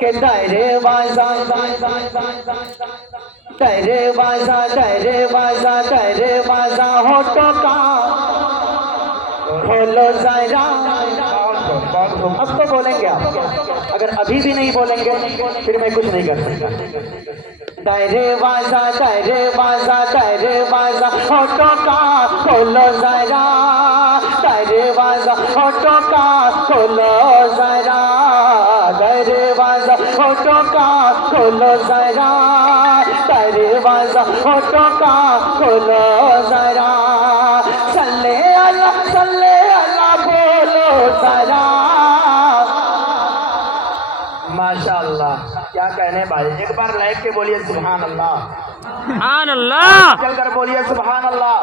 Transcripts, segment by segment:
के दरवाजा होठों का खोलो जरा। अब तो बोलेंगे आप, अगर अभी भी नहीं बोलेंगे फिर मैं कुछ नहीं कर सकता। दरवाजा होठों का खोलो जरा, दरवाजा होठों का खोलो जरा, दरवाजा होठों का खोलो जरा, दरवाजा होठों का खोलो जरा। सल्ले अल्लाह बोलो जरा। माशाअल्लाह, क्या कहने भाई, एक बार लाइक के बोलिए सुभान अल्लाह। सुभान अल्लाह, चलकर बोलिए सुभान अल्लाह।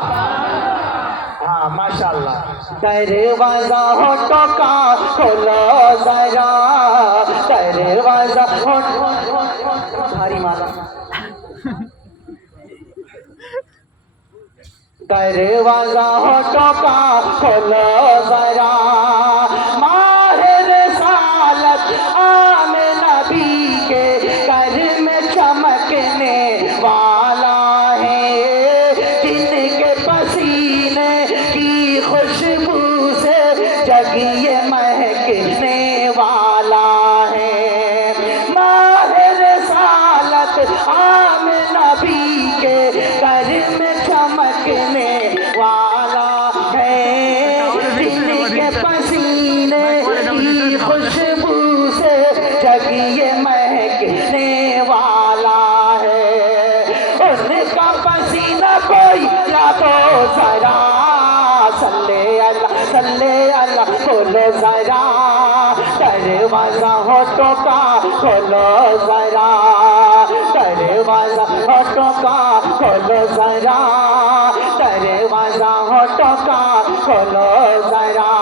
हाँ माशाअल्लाह। दरवाजा होठों का खोलो जरा, दरवाजा भारी माला, दरवाजा होठों का खोलो जरा। माहिर सालत आम नबी के घर में चमकने वाला है, जिनके पसीने की खुशबू से जग ये महकने वाला है। माहिर सालत आम नबी के घर में चमकने वाला है, जिनके पसीने की खुशबू से जग ये महकने वाला है। उनका पसीना कोई ला तो जरा, सल्ले अल्लाह बोलो जरा, दरवाजा होठों का खोलो जरा, दरवाजा होठों का खोलो जरा, दरवाजा होठों का खोलो जरा।